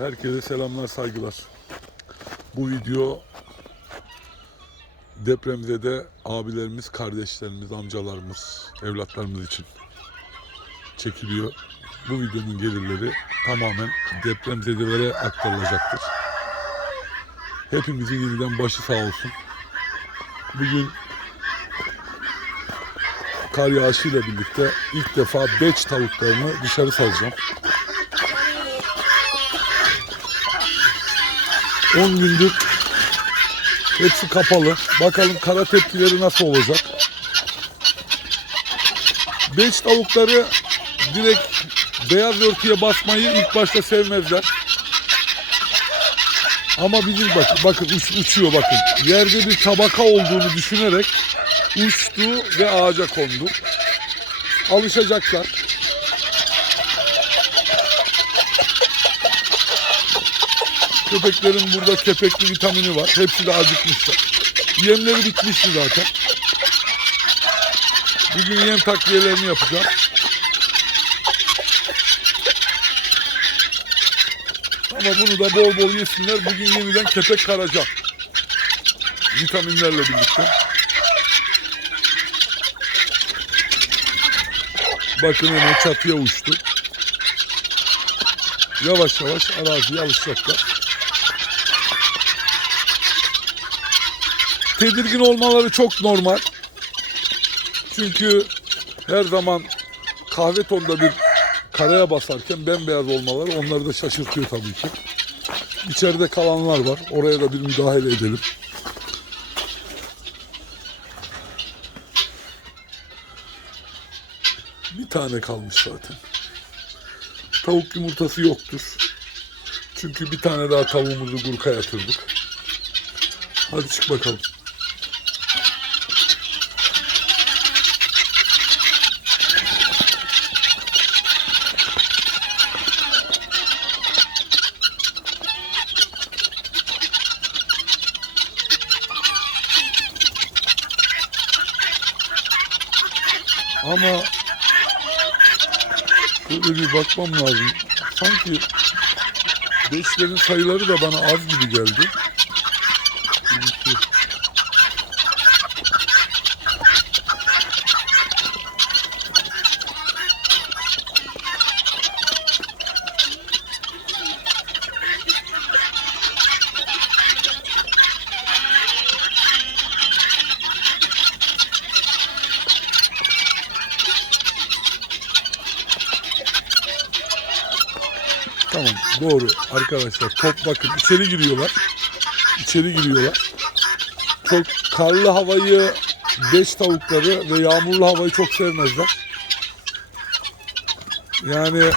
Herkese selamlar, saygılar. Bu video depremzede abilerimiz, kardeşlerimiz, amcalarımız, evlatlarımız için çekiliyor. Bu videonun gelirleri tamamen depremzedelere aktarılacaktır. Hepimizin yeniden başı sağ olsun. Bugün kar yağışıyla birlikte ilk defa beç tavuklarını dışarı salacağım. 10 gündür hepsi kapalı. Bakalım kara tepkileri nasıl olacak. Beç tavukları direkt beyaz örtüye basmayı ilk başta sevmezler. Ama bizim bak, bakın uç, uçuyor bakın. Yerde bir tabaka olduğunu düşünerek uçtu ve ağaca kondu. Alışacaklar. Köpeklerin burada kepekli vitamini var. Hepsi de acıkmışlar. Yemleri bitmişti zaten. Bugün yem takviyelerini yapacağım. Ama bunu da bol bol yesinler. Bugün yeniden kepek karacağım. Vitaminlerle birlikte. Bakın hemen çatıya uçtu. Yavaş yavaş araziye alışacaklar. Tedirgin olmaları çok normal. Çünkü her zaman kahve tonda bir karaya basarken bembeyaz olmaları onları da şaşırtıyor tabii ki. İçeride kalanlar var. Oraya da bir müdahale edelim. Bir tane kalmış zaten. Tavuk yumurtası yoktur. Çünkü bir tane daha tavuğumuzu gurka yatırdık. Hadi çık bakalım. Ama şöyle bir bakmam lazım. Sanki beşlerin sayıları da bana az gibi geldi. Doğru arkadaşlar top bakın içeri giriyorlar. İçeri giriyorlar. Çok karlı havayı beş tavukları ve yağmurlu havayı çok sevmezler. Yani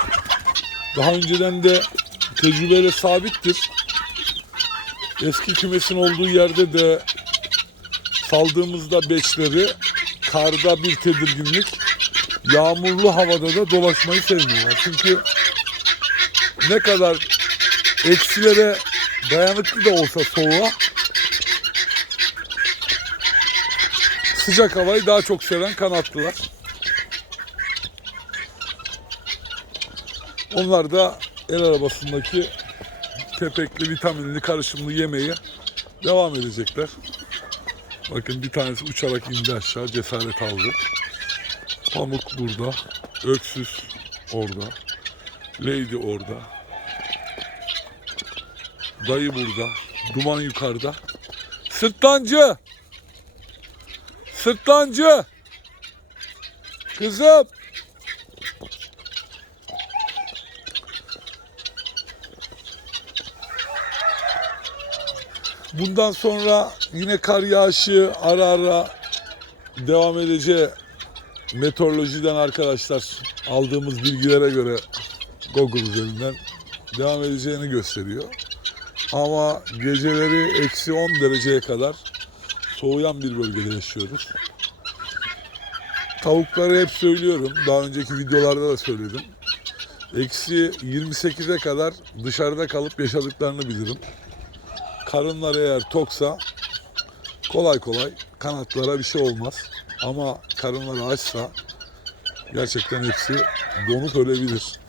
daha önceden de tecrübeyle sabittir. Eski kümesin olduğu yerde de saldığımızda beşleri karda bir tedirginlik, yağmurlu havada da dolaşmayı sevmiyorlar. Çünkü ne kadar eksilere dayanıklı da olsa soğuğa sıcak havayı daha çok seven kanatlılar. Onlar da el arabasındaki tepekli vitaminli karışımlı yemeği devam edecekler. Bakın bir tanesi uçarak indi aşağı cesaret aldı. Pamuk burada. Öksüz orada. Lady orada. Dayı burada. Duman yukarıda. Sırtlancı! Sırtlancı! Kızım! Bundan sonra yine kar yağışı ara ara devam edeceği meteorolojiden arkadaşlar aldığımız bilgilere göre Google üzerinden devam edeceğini gösteriyor. Ama geceleri eksi 10 dereceye kadar soğuyan bir bölgede yaşıyoruz. Tavukları hep söylüyorum. Daha önceki videolarda da söyledim. Eksi 28'e kadar dışarıda kalıp yaşadıklarını bilirim. Karınları eğer toksa kolay kolay kanatlara bir şey olmaz. Ama karınları açsa gerçekten hepsi donup ölebilir.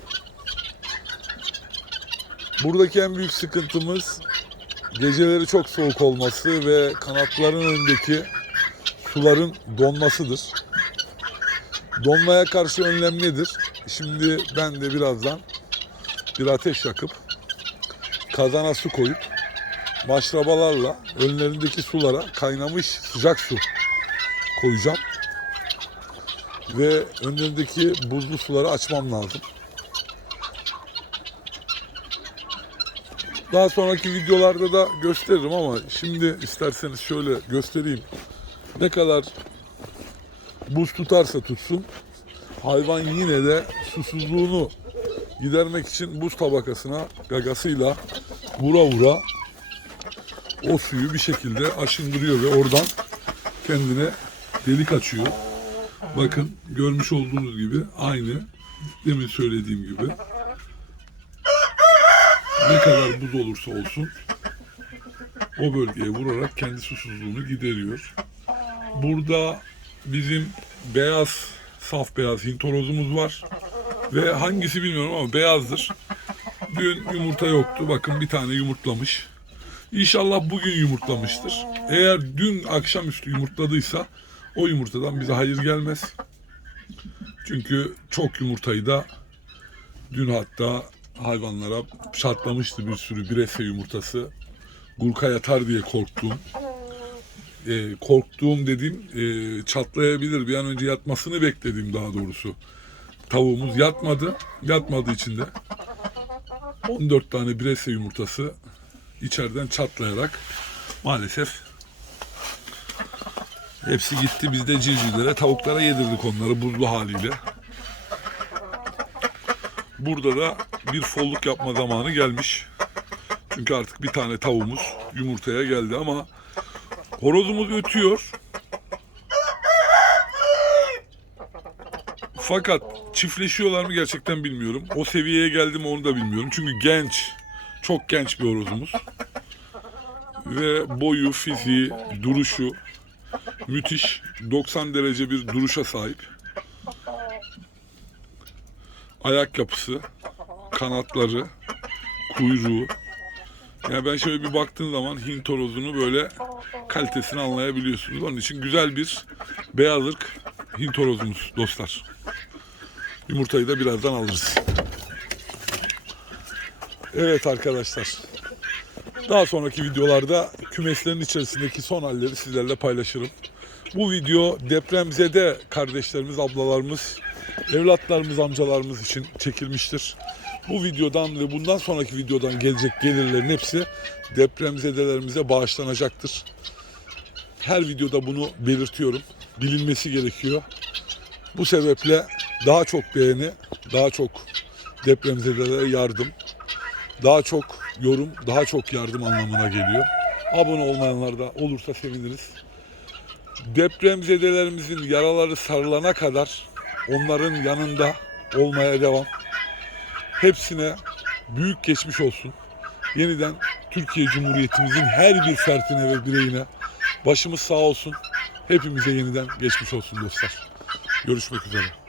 Buradaki en büyük sıkıntımız geceleri çok soğuk olması ve kanatların önündeki suların donmasıdır. Donmaya karşı önlem nedir? Şimdi ben de birazdan bir ateş yakıp kazana su koyup maşrabalarla önlerindeki sulara kaynamış sıcak su koyacağım. Ve önlerindeki buzlu suları açmam lazım. Daha sonraki videolarda da gösteririm ama şimdi isterseniz şöyle göstereyim. Ne kadar buz tutarsa tutsun hayvan yine de susuzluğunu gidermek için buz tabakasına gagasıyla vura vura o suyu bir şekilde aşındırıyor ve oradan kendine delik açıyor. Bakın görmüş olduğunuz gibi aynı demin söylediğim gibi ne kadar buz olursa olsun o bölgeye vurarak kendi susuzluğunu gideriyor. Burada bizim beyaz, saf beyaz hintorozumuz var. Ve hangisi bilmiyorum ama beyazdır. Dün yumurta yoktu. Bakın bir tane yumurtlamış. İnşallah bugün yumurtlamıştır. Eğer dün akşamüstü yumurtladıysa o yumurtadan bize hayır gelmez. Çünkü çok yumurtayı da dün hatta hayvanlara şartlamıştı bir sürü birese yumurtası. Gulka yatar diye korktum. Ee, korktuğum dediğim e, çatlayabilir. Bir an önce yatmasını bekledim daha doğrusu. Tavuğumuz yatmadı. Yatmadığı için de 14 tane birese yumurtası içeriden çatlayarak maalesef hepsi gitti. Biz de civcivlere, tavuklara yedirdik onları buzlu haliyle. Burada da bir folluk yapma zamanı gelmiş. Çünkü artık bir tane tavuğumuz yumurtaya geldi ama horozumuz ötüyor. Fakat çiftleşiyorlar mı gerçekten bilmiyorum. O seviyeye geldi mi onu da bilmiyorum. Çünkü genç, çok genç bir horozumuz. Ve boyu, fiziği, duruşu müthiş. 90 derece bir duruşa sahip. Ayak yapısı, kanatları, kuyruğu. Yani ben şöyle bir baktığım zaman Hint horozunu böyle kalitesini anlayabiliyorsunuz. Onun için güzel bir beyaz ırk Hint horozumuz dostlar. Yumurtayı da birazdan alırız. Evet arkadaşlar. Daha sonraki videolarda kümeslerin içerisindeki son halleri sizlerle paylaşırım. Bu video depremzede kardeşlerimiz, ablalarımız, evlatlarımız, amcalarımız için çekilmiştir. Bu videodan ve bundan sonraki videodan gelecek gelirlerin hepsi depremzedelerimize bağışlanacaktır. Her videoda bunu belirtiyorum. Bilinmesi gerekiyor. Bu sebeple daha çok beğeni, daha çok depremzedelere yardım, daha çok yorum, daha çok yardım anlamına geliyor. Abone olmayanlar da olursa seviniriz. Depremzedelerimizin yaraları sarılana kadar onların yanında olmaya devam. Hepsine büyük geçmiş olsun. Yeniden Türkiye Cumhuriyetimizin her bir fertine ve bireyine başımız sağ olsun. Hepimize yeniden geçmiş olsun dostlar. Görüşmek üzere.